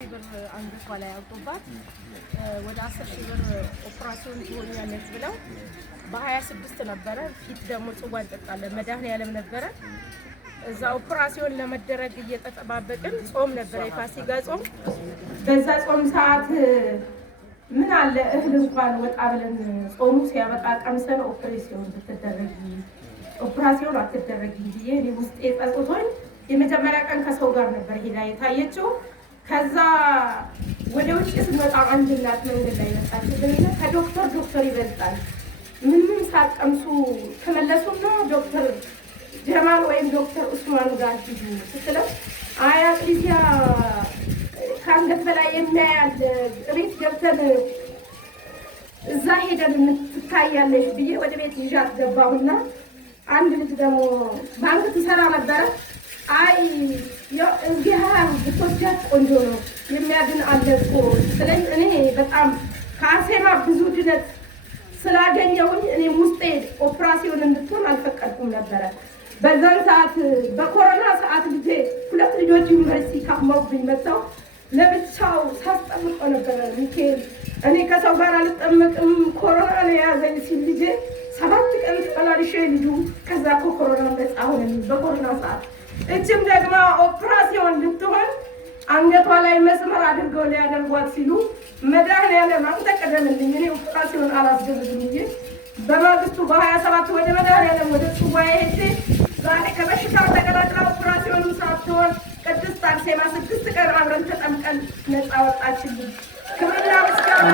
ብር አንገቷ ላይ አውጥቷት ወደ 10,000 ብር ኦፕራሲዮን ትሆኛለች ብለው በ26 ነበረ። ፊት ደግሞ ጽዋ እንጠጣለን መድኃኒዓለም ነበረ። እዛ ኦፕራሲዮን ለመደረግ እየተጠባበቅን ጾም ነበር፣ የፋሲካ ጾም። በዛ ጾም ሰዓት ምን አለ እህል እንኳን ወጣ ብለን ጾሙ ሲያበቃ ቀምሰን ኦፕራሲዮን አትደረጊ ብዬ እኔ ውስጤ ጸጥቶኝ የመጀመሪያ ቀን ከሰው ጋር ነበር ሄዳ የታየችው። ከዛ ወደ ውጭ ስንወጣ አንድ እናት መንገድ ላይ መጣችልኝና ከዶክተር ይበልጣል ምንም ሳትቀምሱ ተመለሱና ዶክተር ጀማል ወይም ዶክተር ኡስማን ጋር ሂዱ ስትለው አያት ሊዲያ ከአንገት በላይ የሚያያል ቤት ገብተን እዛ ሄደን ትታያለሽ ብዬ ወደ ቤት ይዣት ገባሁና አንድ ልጅ ደግሞ ባንክ ትሰራ ነበረ። አይ እንግዲህ ብትወስጃት ቆንጆ ነው የሚያድን አለ እኮ ስለኝ እኔ በጣም ከአሴማ ብዙ ድነት ስላገኘሁኝ እኔ ውስጤ ኦፕራሲዮን እንድትሆን አልፈቀድኩም ነበረ። በዛን ሰዓት በኮሮና ሰዓት ልጄ 2 ልጆች ዩኒቨርሲቲ ታመውብኝ መጥተው ለብቻው ሳስጠምቀው ነበረ። ሚካኤል እኔ ከሰው ጋር አልጠመቅም ኮሮና ነው የያዘኝ ሲል ልጄ 7 ቀን ተላልሼ ልጁ ከዛ ኮሮና ነፃ ሆነ በኮሮና ሰዓት። እችም ደግሞ ኦፕራሲዮን ልትሆን አንገቷ ላይ መስመር አድርገው ሊያደርጓት ሲሉ መድኃኒዓለም አንተ ቀደምልኝ እኔ ኦፕራሲዮን አላስደርግም ብዬ በማግስቱ በ27 ወደ መድኃኒዓለም ወደ ጽዋዬ ሄጄ ዛሬ ከበሽታው ተገላግላ ኦፕራሲዮን ሳትሆን ቅድስት አርሴማ 6 ቀን አብረን ተጠምቀን ነፃ ወጣችልኝ። ክብርና ምስጋና